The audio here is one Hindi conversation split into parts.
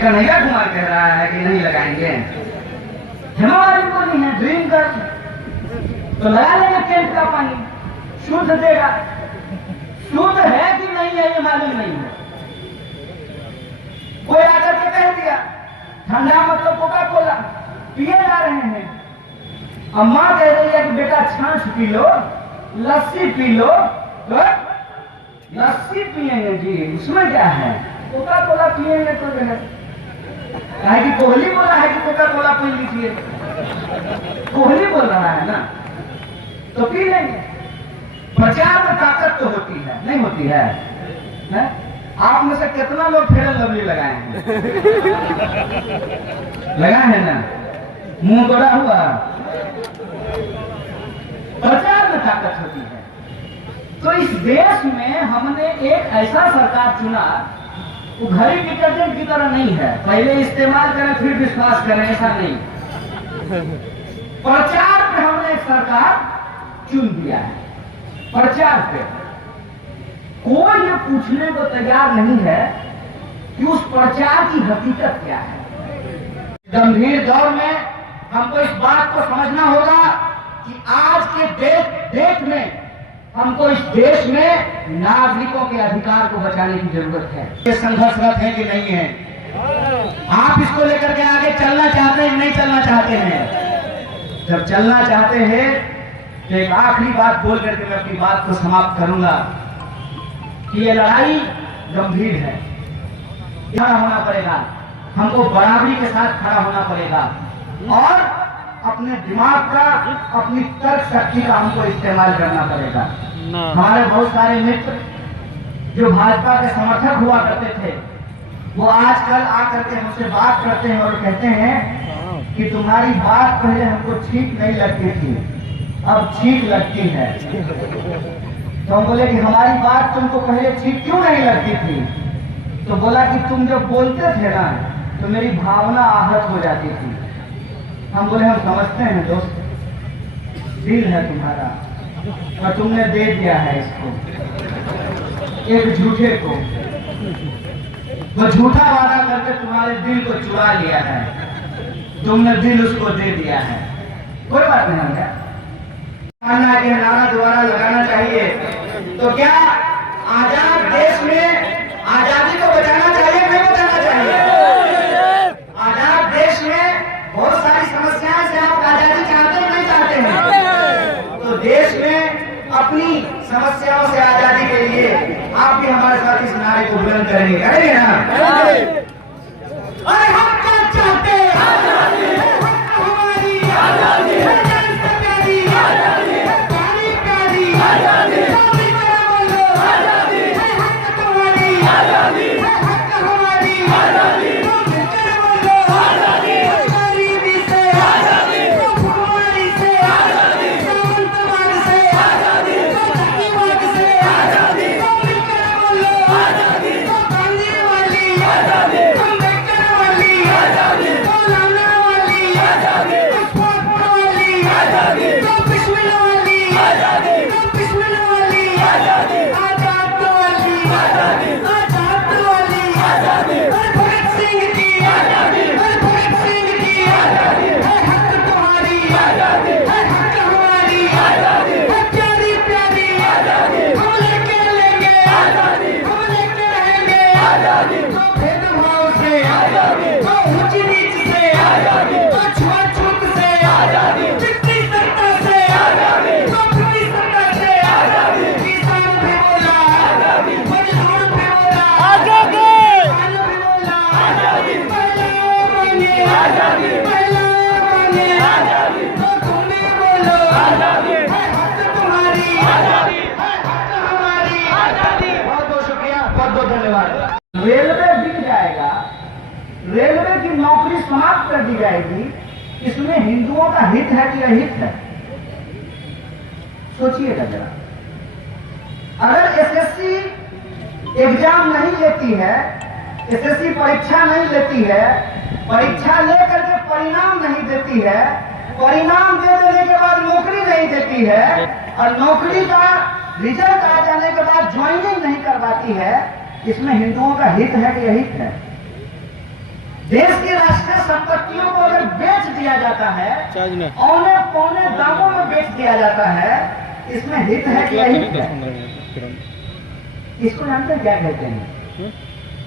कन्हैया कुमार कह रहा है कि नहीं लगाएंगे। हेमावाली बोली है ड्रीम कर तो लगा लेंगे कैंप का पानी, शुद्ध देगा। शुद्ध है कि नहीं है ये मालूम नहीं है। कोई आकर के कह दिया ठंडा मतलब कोका कोला पिए जा रहे हैं। अम्मा कह रही है कि बेटा छाछ पी लो, लस्सी पी लो। तो लस्सी पिएंगे जी, उसमें क्या है? कोका कोला पिएंगे तो जो है कि कोहली बोला है कि कोका कोला पी लीजिए, कोहली बोल रहा है ना, तो पी लेंगे। प्रचार में ताकत तो होती है, नहीं होती है, है? आप में से कितना लोग फेयर एंड लवली लगाए हैं? लगाए हैं ना, मुंह बड़ा हुआ। प्रचार में ताकत होती है। तो इस देश में हमने एक ऐसा सरकार चुना, वो घड़ी डिटर्जेंट की तरह नहीं है, पहले इस्तेमाल करें फिर विश्वास करें, ऐसा नहीं। प्रचार पे हमने एक सरकार चुन दिया है। प्रचार पे कोई ये पूछने को तैयार नहीं है कि उस प्रचार की हकीकत क्या है। गंभीर दौर में हमको इस बात को समझना होगा कि आज के डेट में हमको इस देश में नागरिकों के अधिकार को बचाने की जरूरत है। ये संघर्षरत है कि नहीं है? आप इसको लेकर के आगे चलना चाहते हैं, नहीं चलना चाहते हैं? जब चलना चाहते हैं तो एक आखिरी बात बोल करके मैं अपनी बात को समाप्त करूंगा कि ये लड़ाई गंभीर है। खड़ा होना पड़ेगा, हमको बराबरी के साथ खड़ा होना पड़ेगा और अपने दिमाग का, अपनी तर्क शक्ति का हमको इस्तेमाल करना पड़ेगा। हमारे बहुत सारे मित्र जो भाजपा के समर्थक हुआ करते थे, वो आजकल आकर के हमसे बात करते हैं और कहते हैं कि तुम्हारी बात पहले हमको ठीक नहीं लगती थी, अब ठीक लगती है। तो हम बोले कि हमारी बात तुमको पहले ठीक क्यों नहीं लगती थी? तो बोला कि तुम जब बोलते थे ना तो मेरी भावना आहत हो जाती थी। हम बोले हम समझते हैं दोस्त, दिल है तुम्हारा और तुमने दे दिया है इसको, एक झूठे को, वो झूठा वादा करके तुम्हारे दिल को चुरा लिया है, तुमने दिल उसको दे दिया है। कोई बात नहीं है, मानना के नारा दोबारा लगाना चाहिए। तो क्या आजाद देश में आजादी को बचाना चाहिए, नहीं बचाना चाहिए? आजाद देश में बहुत सारी समस्याएं से आप आजादी चाहते हैं, नहीं चाहते हैं? तो देश में अपनी समस्याओं से आजादी के लिए आप भी हमारे साथ इस नारे को बुलंद करेंगे, करेंगे ना? अरे हम क्या चाहते हैं? आजादी है, हमारी आजादी है, प्यारी आजादी है, प्यारी प्यारी आजादी है, आजादी है, हक तुम्हारी आजादी है, हक हमारी आजादी है, आजादी गरीबी से आजादी, भुखमरी से आजादी, सामंतवाद से आजादी, जातिवाद से आजादी, मिलकर बोलो आजादी, गांधी वाली आजादी, अम्बेडकर वाली आजादी, मौलाना वाली आजादी, मुस्तफा वाली आजादी, बिस्मिल वाली आजादी, बिस्मिल वाली आजादी, आजाद वाली आजादी, आजाद वाली आजादी, भगत सिंह की आजादी, भगत सिंह की आजादी, है हक तुम्हारी आजादी, है हक हमारी आजादी, है प्यारी प्यारी आजादी, हम लेके लेंगे आजादी, हम लेके रहेंगे आजादी, तो भेदभाव से आजादी, तो ऊंच नीच से आजादी, तो छुआछूत से आजादी, चिट्ठी सत्ता से आजादी, तो पूरी सत्ता से आजादी, किसान भी बोला आजादी, मजदूर भी बोला आजादी, किसान भी बोला आजादी, पहला मांगे आजादी, पहला मांगे आजादी, तो तुम भी बोलो आजादी, है हक तुम्हारी आजादी, है हक हमारी आजादी। बहुत बहुत शुक्रिया, बहुत बहुत धन्यवाद। रेलवे बिक जाएगा, रेलवे की नौकरी समाप्त कर दी जाएगी, इसमें हिंदुओं का हित है कि अहित है? सोचिएगा जरा। अगर एसएससी एग्जाम नहीं लेती है, एसएससी परीक्षा नहीं लेती है, परीक्षा लेकर के परिणाम नहीं देती है, परिणाम दे देने के बाद नौकरी नहीं देती है और नौकरी का रिजल्ट आ जाने के बाद ज्वाइनिंग नहीं करवाती है, इसमें हिंदुओं का हित है कि अहित है? देश की राष्ट्रीय संपत्तियों को अगर बेच दिया जाता है, औने पौने दामों में बेच दिया जाता है, इसमें हित है कि अहित है? इसको जानते हैं क्या कहते हैं?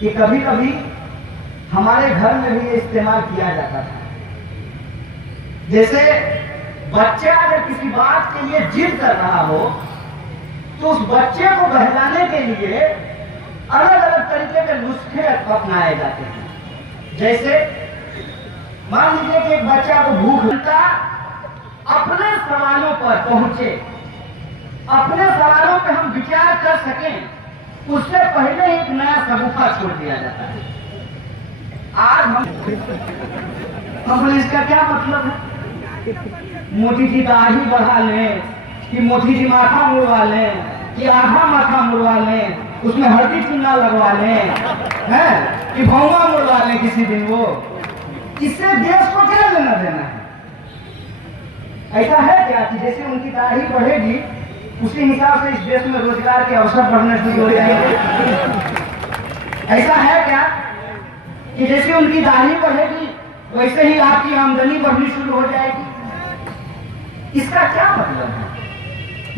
कि कभी कभी हमारे घर में भी इस्तेमाल किया जाता था। जैसे बच्चा अगर किसी बात के लिए जिद कर रहा हो तो उस बच्चे को बहलाने के लिए अलग अलग तरीके के नुस्खे अपनाए जाते हैं। जैसे मान लीजिए कि एक बच्चा को भूख लगता, अपने सवालों पर पहुंचे, अपने सवालों पर हम विचार कर सकें, उससे पहले ही एक नया सबूफा छोड़ दिया जाता है। आज हम इसका क्या मतलब है? मोदी जी दाढ़ी बढ़ा लें, कि मोदी जी माथा मुड़वा लें, कि आधा माथा मुड़वा लें, उसमें हल्दी चूना लगवा लें, है कि भौवा मुड़वा लें किसी दिन, वो इससे देश को क्या लेना देना है? ऐसा है क्या कि जैसे उनकी दाढ़ी बढ़ेगी उसी हिसाब से इस देश में रोजगार के अवसर बढ़ने शुरू हो जाएंगे? ऐसा है क्या कि जैसे उनकी दाढ़ी बढ़ेगी वैसे ही आपकी आमदनी बढ़नी शुरू हो जाएगी? इसका क्या मतलब है?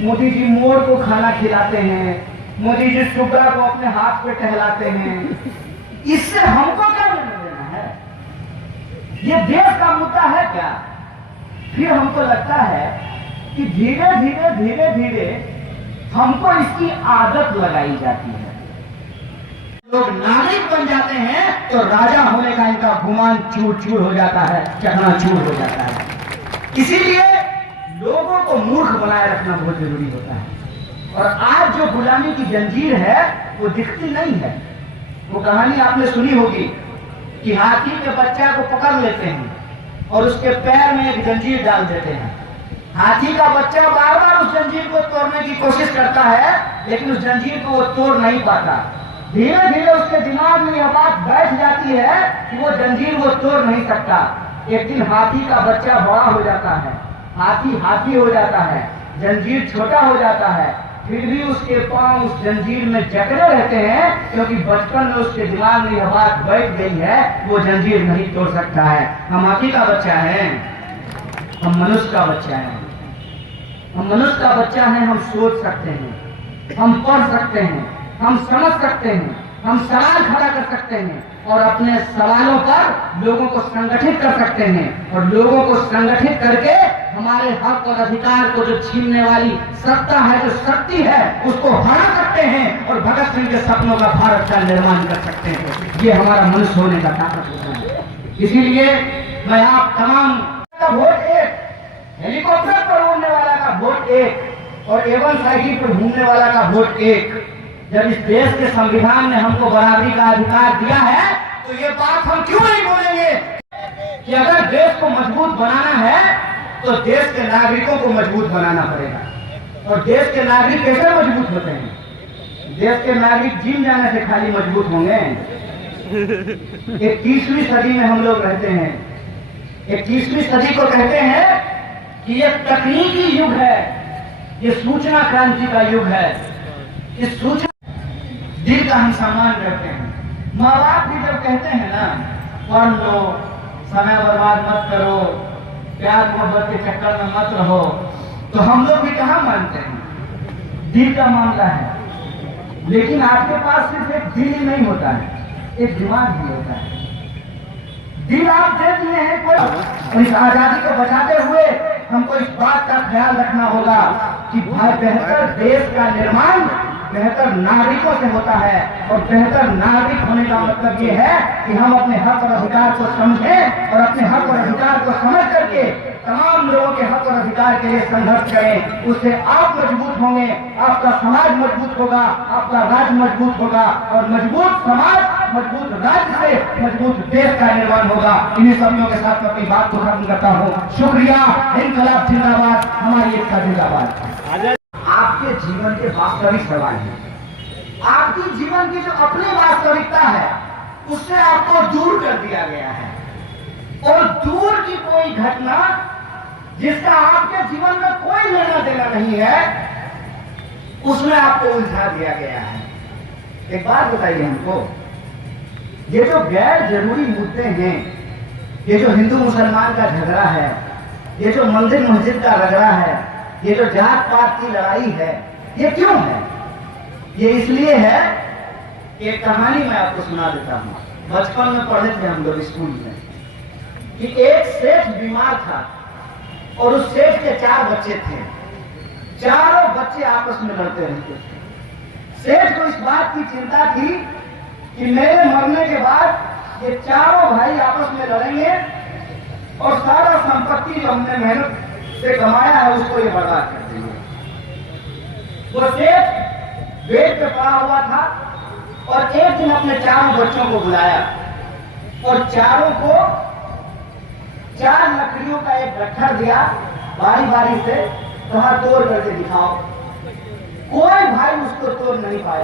मोदी जी मोर को खाना खिलाते हैं, मोदी जी सुग्गा को अपने हाथ पे टहलाते हैं, इससे हमको क्या लेना देना है? ये देश का मुद्दा है क्या? फिर हमको लगता है कि धीरे धीरे धीरे धीरे हमको इसकी आदत लगाई जाती है। लोग नागरिक बन जाते हैं तो राजा होने का इनका गुमान चूर चूर हो जाता है, चकनाचूर हो जाता है। इसीलिए लोगों को मूर्ख बनाए रखना बहुत जरूरी होता है। और आज जो गुलामी की जंजीर है वो दिखती नहीं है। वो कहानी आपने सुनी होगी कि हाथी के बच्चा को पकड़ लेते हैं और उसके पैर में एक जंजीर डाल देते हैं। हाथी का बच्चा बार बार उस जंजीर को तोड़ने की कोशिश करता है, लेकिन उस जंजीर को वो तोड़ नहीं पाता। धीरे धीरे उसके दिमाग में यह बात बैठ जाती है कि वो जंजीर वो तोड़ नहीं सकता। एक दिन हाथी का बच्चा बड़ा हो जाता है, हाथी हो जाता है, जंजीर छोटा हो जाता है, फिर भी उसके पांव उस जंजीर में जकड़े रहते हैं, क्योंकि बचपन में उसके दिमाग में यह बात बैठ गई है, वो जंजीर नहीं तोड़ सकता है। हम हाथी का बच्चा है, हम मनुष्य का बच्चा है। हम मनुष्य का बच्चा है, हम सोच सकते हैं, हम पढ़ सकते हैं, हम समझ सकते हैं, हम सवाल खड़ा कर सकते हैं और अपने सवालों पर लोगों को संगठित कर सकते हैं। और लोगों को संगठित करके हमारे हक और अधिकार को जो छीनने वाली सत्ता है, जो शक्ति है, उसको हरा सकते हैं और भगत सिंह के सपनों का भारत का निर्माण कर सकते हैं। ये हमारा मनुष्य होने का ताकत होता है। इसीलिए मैं आप तमाम का वोट एक, हेलीकॉप्टर पर उड़ने वाला का वोट एक और एवन साइकिल पर घूमने वाला का वोट एक। जब इस देश के संविधान ने हमको बराबरी का अधिकार दिया है तो ये बात हम क्यों नहीं बोलेंगे कि अगर देश को मजबूत बनाना है तो देश के नागरिकों को मजबूत बनाना पड़ेगा। और देश के नागरिक कैसे मजबूत होते हैं? देश के नागरिक जिम जाने से खाली मजबूत होंगे? 21वीं सदी में हम लोग रहते हैं। 21वीं सदी को कहते हैं कि ये तकनीकी युग है, ये सूचना क्रांति का युग है। इस सूचना दिल का हम सम्मान करते हैं। माँ बाप भी जब कहते हैं ना, पढ़ लो, समय बर्बाद मत करो, प्यार मोहब्बत के चक्कर में मत रहो, तो हम लोग भी कहाँ मानते हैं? दिल का मामला है। लेकिन आपके पास सिर्फ एक दिल ही नहीं होता है, एक दिमाग भी होता है। दिल आप दे दिए हैं कोई, इस आजादी को बचाते हुए हमको इस बात का ख्याल रखना होगा कि भाई बेहतर देश का निर्माण बेहतर नागरिकों से होता है। और बेहतर नागरिक होने का मतलब ये है कि हम अपने हक और अधिकार को समझें और अपने हक और अधिकार को समझ करके तमाम लोगों के हक और अधिकार के लिए संघर्ष करें। उससे आप मजबूत होंगे, आपका समाज मजबूत होगा, आपका राज्य मजबूत होगा और मजबूत समाज, मजबूत राज्य से मजबूत देश का निर्माण होगा। इन्हीं शब्दों के साथ मैं अपनी बात को खत्म करता हूँ। शुक्रिया। इनकलाब जिंदाबाद, हमारी एकता जिंदाबाद। आपके जीवन के वास्तविक सवाल है, आपकी जीवन की जो अपनी वास्तविकता है उससे आपको दूर कर दिया गया है। और दूर की कोई घटना जिसका आपके जीवन में कोई लेना देना नहीं है, उसमें आपको उलझा दिया गया है। एक बात बताइए हमको, ये जो गैर जरूरी मुद्दे हैं, ये जो हिंदू मुसलमान का झगड़ा है, ये जो मंदिर मस्जिद का रगड़ा है, ये जो जात पात की लड़ाई है, ये क्यों है? ये इसलिए है कि एक कहानी मैं आपको सुना देता हूँ। बचपन में पढ़े थे हम लोग स्कूल में कि एक सेठ बीमार था और उस सेठ के 4 बच्चे थे। चारों बच्चे आपस में लड़ते रहते थे। सेठ को इस बात की चिंता थी कि मेरे मरने के बाद ये चारों भाई आपस में लड़ेंगे और सारा संपत्ति जो हमने मेहनत से कमाया है उसको ये बर्बाद कर देंगे। वो सेठ बेड पे पड़ा हुआ था और एक दिन अपने 4 बच्चों को बुलाया और चारों को 4 लकड़ियों का एक गट्ठर दिया, बारी बारी से, वहां तोड़ करके दिखाओ। कोई भाई उसको तोड़ नहीं पाया।